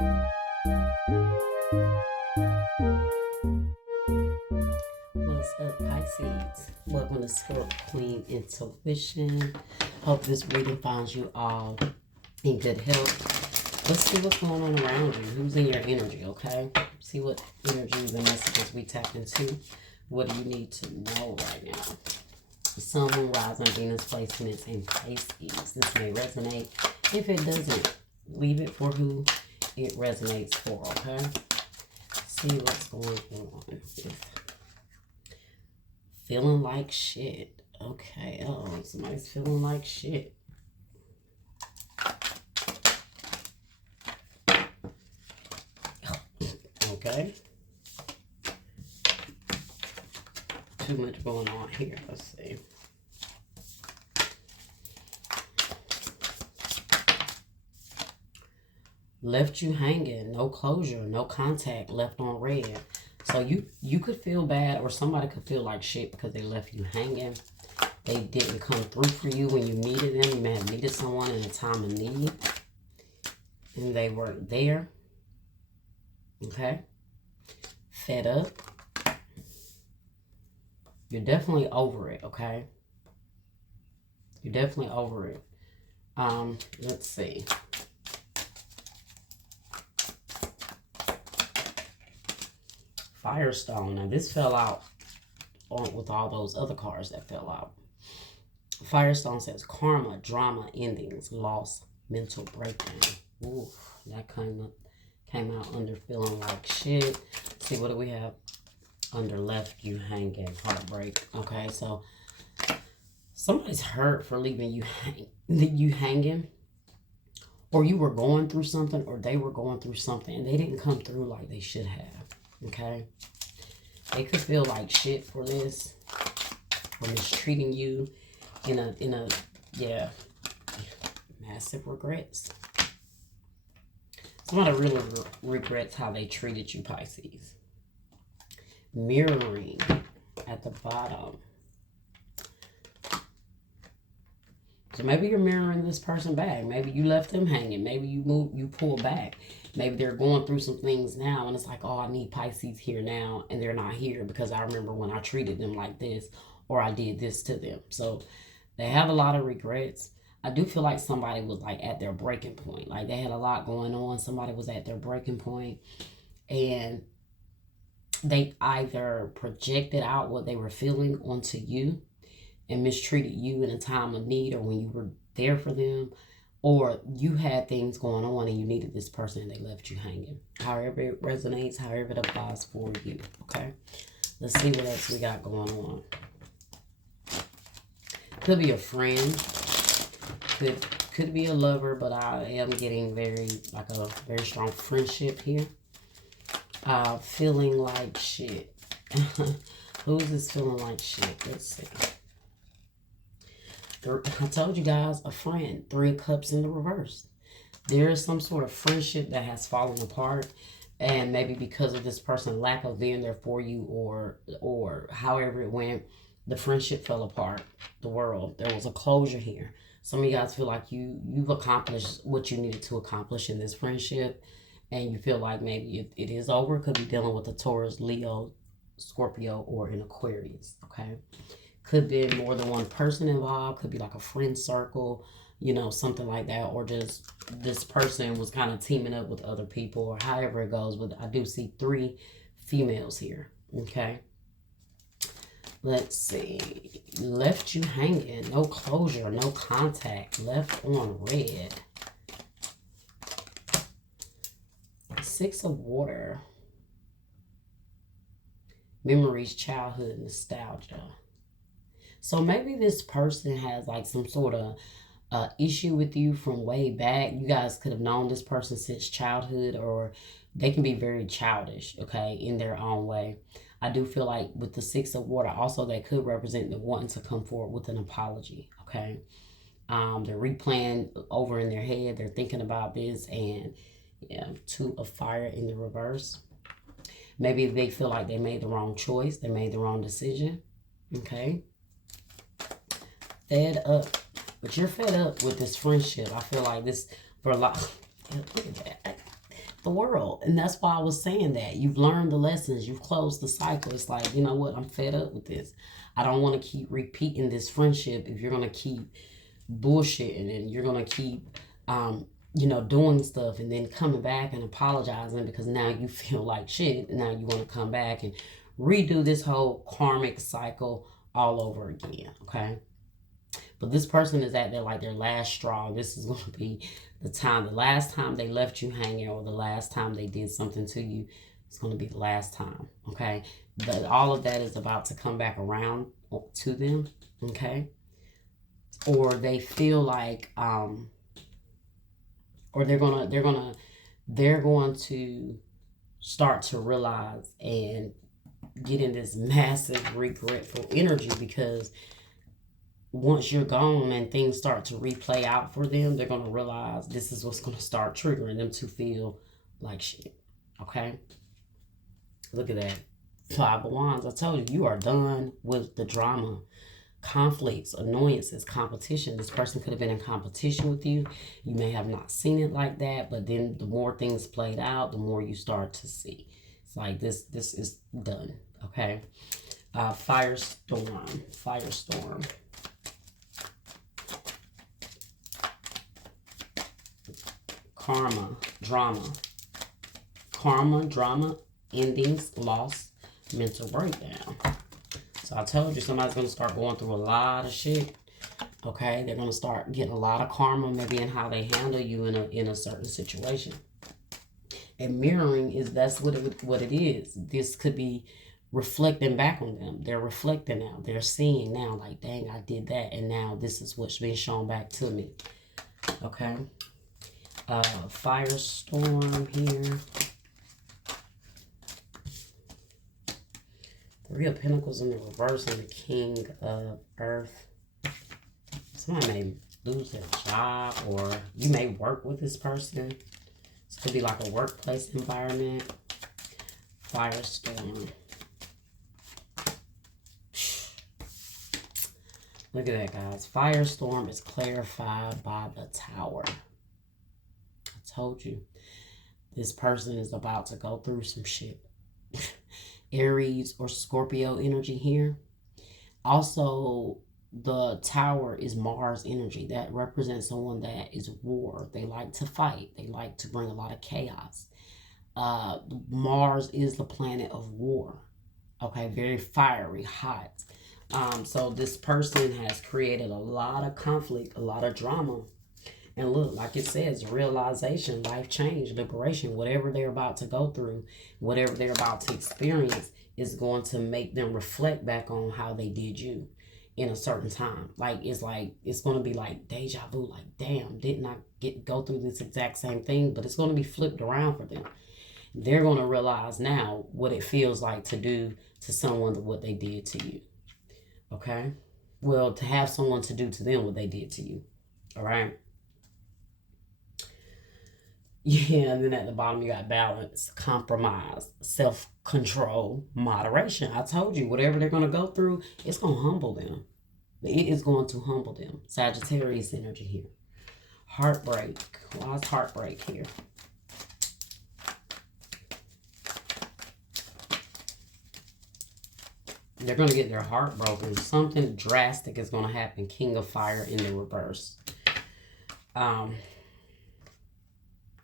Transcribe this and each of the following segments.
What's up, Pisces? Welcome to Scorp Queen Intuition. Hope this reading finds you all in good health. Let's see what's going on around you. Who's in your energy, okay? See what energies and messages we tap into. What do you need to know right now? Sun, Moon, Rising, Venus placements in Pisces. This may resonate. If it doesn't, leave it for who it resonates for, okay? See what's going on. Feeling like shit. Okay. Oh, somebody's feeling like shit. Okay. Too much going on here. Let's see. Left you hanging. No closure. No contact. Left on red. So you could feel bad, or somebody could feel like shit because they left you hanging. They didn't come through for you when you needed them. You may have needed someone in a time of need, and they weren't there. Okay? Fed up. You're definitely over it, okay? You're definitely over it. Let's see. Firestone. Now, this fell out with all those other cards that fell out. Firestone says karma, drama, endings, loss, mental breakdown. Ooh, that came out under feeling like shit. Let's see, what do we have under left you hanging? Heartbreak. Okay, so somebody's hurt for leaving you hanging, or you were going through something, or they were going through something, and they didn't come through like they should have. Okay, they could feel like shit for this, for mistreating you in a yeah, massive regrets. Somebody really regrets how they treated you, Pisces. Mirroring at the bottom. So maybe you're mirroring this person back. Maybe you left them hanging. Maybe you pull back. Maybe they're going through some things now, and it's like, oh, I need Pisces here now, and they're not here because I remember when I treated them like this, or I did this to them. So they have a lot of regrets. I do feel like somebody was like at their breaking point. Like they had a lot going on. Somebody was at their breaking point, and they either projected out what they were feeling onto you and mistreated you in a time of need, or when you were there for them, or you had things going on and you needed this person and they left you hanging. However it resonates, however it applies for you, okay? Let's see what else we got going on. Could be a friend. Could be a lover, but I am getting a very strong friendship here. Feeling like shit. Who's this feeling like shit? Let's see. I told you guys, a friend. 3 of Cups in the reverse. There is some sort of friendship that has fallen apart, and maybe because of this person's lack of being there for you, or however it went, the friendship fell apart. The world. There was a closure here. Some of you guys feel like you've accomplished what you needed to accomplish in this friendship, and you feel like maybe it is over. Could be dealing with a Taurus, Leo, Scorpio, or an Aquarius, okay? Could be more than one person involved. Could be like a friend circle, you know, something like that. Or just this person was kind of teaming up with other people, or however it goes. But I do see 3 females here, okay? Let's see. Left you hanging. No closure. No contact. Left on red. 6 of Water. Memories, childhood, nostalgia. So maybe this person has like some sort of issue with you from way back. You guys could have known this person since childhood, or they can be very childish, okay, in their own way. I do feel like with the 6 of Water, also that could represent them wanting to come forward with an apology, okay? They're replaying over in their head. They're thinking about this, and yeah, 2 of Fire in the reverse. Maybe they feel like they made the wrong choice. They made the wrong decision, okay? Fed up. But you're fed up with this friendship. I feel like this, for a lot, look at that. the world. And that's why I was saying that. You've learned the lessons. You've closed the cycle. It's like, you know what? I'm fed up with this. I don't want to keep repeating this friendship if you're going to keep bullshitting and you're going to keep, doing stuff and then coming back and apologizing because now you feel like shit. And now you want to come back and redo this whole karmic cycle all over again. Okay. But this person is at their last straw. This is going to be the last time they left you hanging or the last time they did something to you. It's going to be the last time, okay? But all of that is about to come back around to them, okay? Or they feel like, or they're going to start to realize and get in this massive regretful energy because once you're gone and things start to replay out for them, they're going to realize this is what's going to start triggering them to feel like shit. Okay? Look at that. 5 of Wands. I told you, you are done with the drama, conflicts, annoyances, competition. This person could have been in competition with you. You may have not seen it like that, but then the more things played out, the more you start to see. It's like this is done. Okay? Firestorm. Firestorm. Karma, drama, endings, loss, mental breakdown. So I told you somebody's going to start going through a lot of shit. Okay, they're going to start getting a lot of karma maybe in how they handle you in a certain situation. And mirroring that's what it is. This could be reflecting back on them. They're reflecting now. They're seeing now like, dang, I did that. And now this is what's being shown back to me. Okay. Firestorm here. 3 of Pentacles in the reverse and the King of Earth. Somebody may lose their job or you may work with this person. This could be like a workplace environment. Firestorm. Look at that, guys. Firestorm is clarified by the Tower. Told you this person is about to go through some shit. Aries or Scorpio energy here. Also, the Tower is Mars energy. That represents someone that is war. They like to fight. They like to bring a lot of chaos. Mars is the planet of war. Okay, very fiery, hot. So this person has created a lot of conflict, a lot of drama. And look, like it says, realization, life change, liberation, whatever they're about to go through, whatever they're about to experience is going to make them reflect back on how they did you in a certain time. It's going to be like deja vu, like, damn, didn't I go through this exact same thing? But it's going to be flipped around for them. They're going to realize now what it feels like to do to someone what they did to you. Okay? Well, to have someone to do to them what they did to you. All right? Yeah, and then at the bottom you got balance, compromise, self-control, moderation. I told you, whatever they're going to go through, it's going to humble them. It is going to humble them. Sagittarius energy here. Heartbreak. Why is heartbreak here? They're going to get their heart broken. Something drastic is going to happen. King of Fire in the reverse.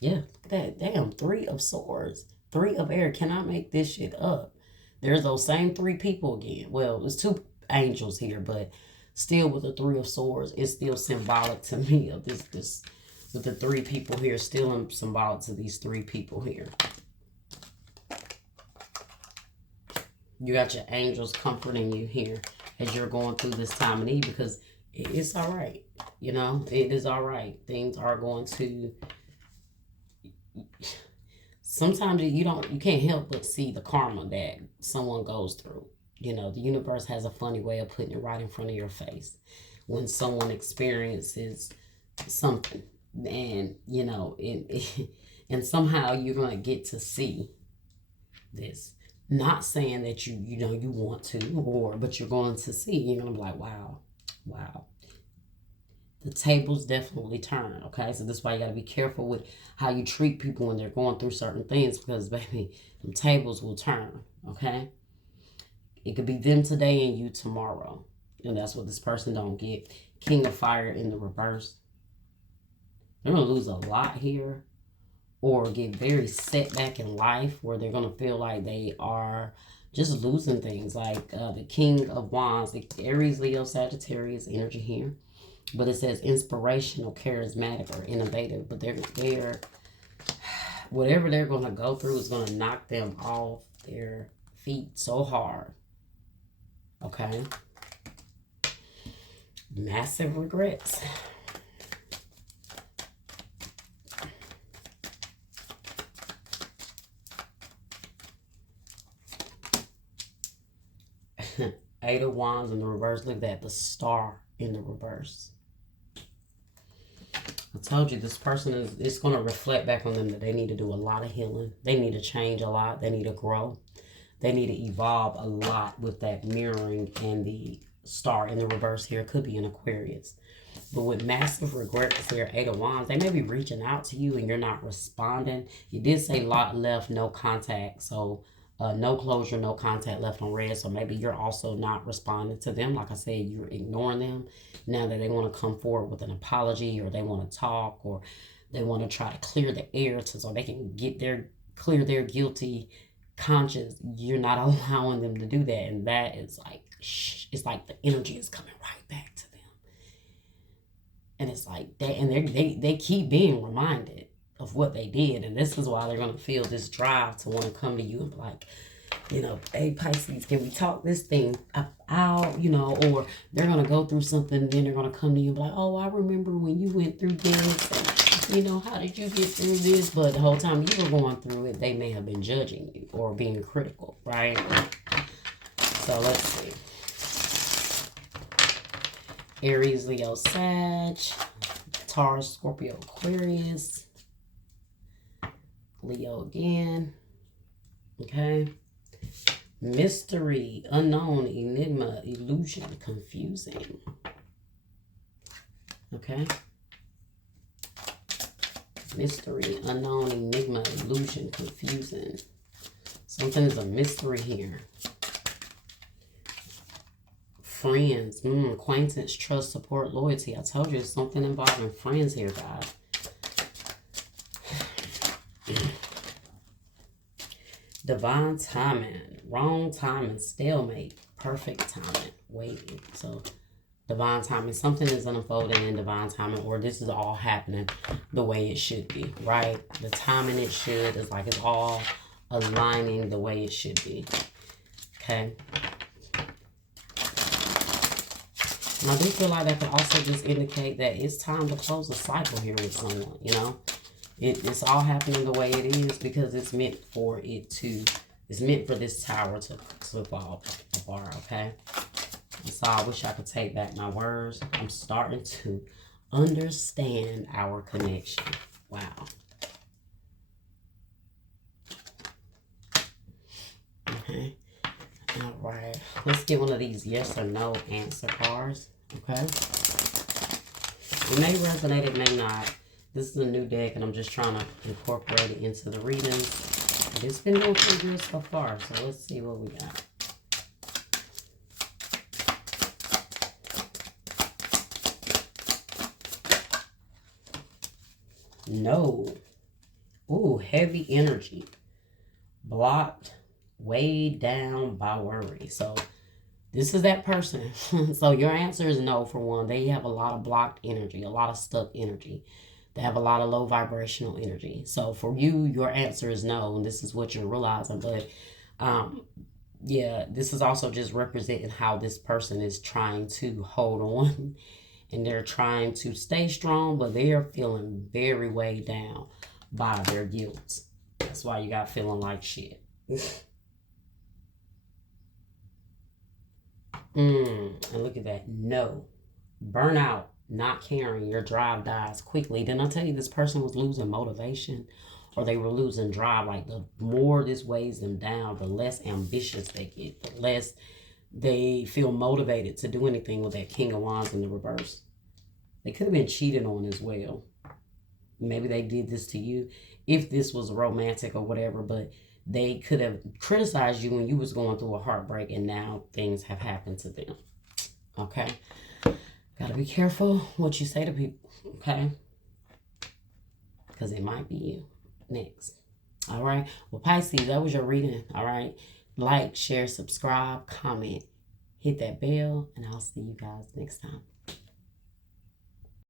Yeah, look at that. Damn, 3 of Swords. 3 of Air. Cannot make this shit up. There's those same 3 people again. Well, there's 2 angels here, but still with the 3 of Swords, it's still symbolic to me of this with the 3 people here, still symbolic to these 3 people here. You got your angels comforting you here as you're going through this time of need because it's all right. You know, it is all right. Things are going to... Sometimes you can't help but see the karma that someone goes through. You know, the universe has a funny way of putting it right in front of your face when someone experiences something, and you know and somehow you're going to get to see this. Not saying that you want to, but you're going to see. You're going to be like, wow. The tables definitely turn, okay? So this is why you got to be careful with how you treat people when they're going through certain things, because, baby, the tables will turn, okay? It could be them today and you tomorrow. And that's what this person don't get. King of Fire in the reverse. They're going to lose a lot here, or get very set back in life where they're going to feel like they are just losing things. Like the King of Wands, the Aries, Leo, Sagittarius energy here. But it says inspirational, charismatic, or innovative. But they're whatever they're going to go through is going to knock them off their feet so hard. Okay? Massive regrets. Eight of Wands in the reverse. Look at that. The Star in the reverse. I told you this person it's going to reflect back on them that they need to do a lot of healing. They need to change a lot. They need to grow. They need to evolve a lot with that mirroring and the Star in the reverse here. Could be an Aquarius. But with massive regrets here, Eight of Wands, they may be reaching out to you and you're not responding. You did say lot left, no contact. So no closure, no contact left on red. So maybe you're also not responding to them. Like I said, you're ignoring them. Now that they want to come forward with an apology, or they want to talk, or they want to try to clear the air so they can clear their guilty conscience, you're not allowing them to do that. And that is like, it's like the energy is coming right back to them. And it's like that, and they keep being reminded of what they did. And this is why they're going to feel this drive to want to come to you and be like, you know, hey, Pisces, can we talk this thing out, you know, or they're going to go through something, and then they're going to come to you and be like, oh, I remember when you went through this, and, you know, how did you get through this? But the whole time you were going through it, they may have been judging you or being critical, right? So let's see. Aries, Leo, Sag, Taurus, Scorpio, Aquarius, Leo again. Okay. Mystery, unknown, enigma, illusion, confusing. Okay. Mystery, unknown, enigma, illusion, confusing. Something is a mystery here. Friends, acquaintance, trust, support, loyalty. I told you it's something involving friends here, guys. Divine timing, wrong timing, stalemate, perfect timing, waiting. So divine timing, something is unfolding in divine timing, or this is all happening the way it should be, right? The timing it should is like it's all aligning the way it should be. Okay. And I do feel like that could also just indicate that it's time to close a cycle here with someone, you know? It's all happening the way it is because it's meant for it's meant for this tower to fall apart, okay? So I wish I could take back my words. I'm starting to understand our connection. Wow. Okay. All right. Let's get one of these yes or no answer cards, okay? It may resonate, it may not. This is a new deck, and I'm just trying to incorporate it into the readings. It's been doing pretty good so far, so let's see what we got. No. Ooh, heavy energy. Blocked, weighed down by worry. So this is that person. So your answer is no for one. They have a lot of blocked energy, a lot of stuck energy. They have a lot of low vibrational energy. So for you, your answer is no, and this is what you're realizing. But yeah, this is also just representing how this person is trying to hold on, and they're trying to stay strong, but they are feeling very weighed down by their guilt. That's why you got feeling like shit. And look at that. No. Burnout. Not caring, your drive dies quickly. Didn't I tell you this person was losing motivation, or they were losing drive? Like the more this weighs them down, the less ambitious they get, the less they feel motivated to do anything with that King of Wands in the reverse. They could have been cheated on as well. Maybe they did this to you if this was romantic or whatever, but they could have criticized you when you was going through a heartbreak, and now things have happened to them. Okay? Gotta be careful what you say to people, okay? Because it might be you next. All right? Well, Pisces, that was your reading, all right? Like, share, subscribe, comment, hit that bell, and I'll see you guys next time.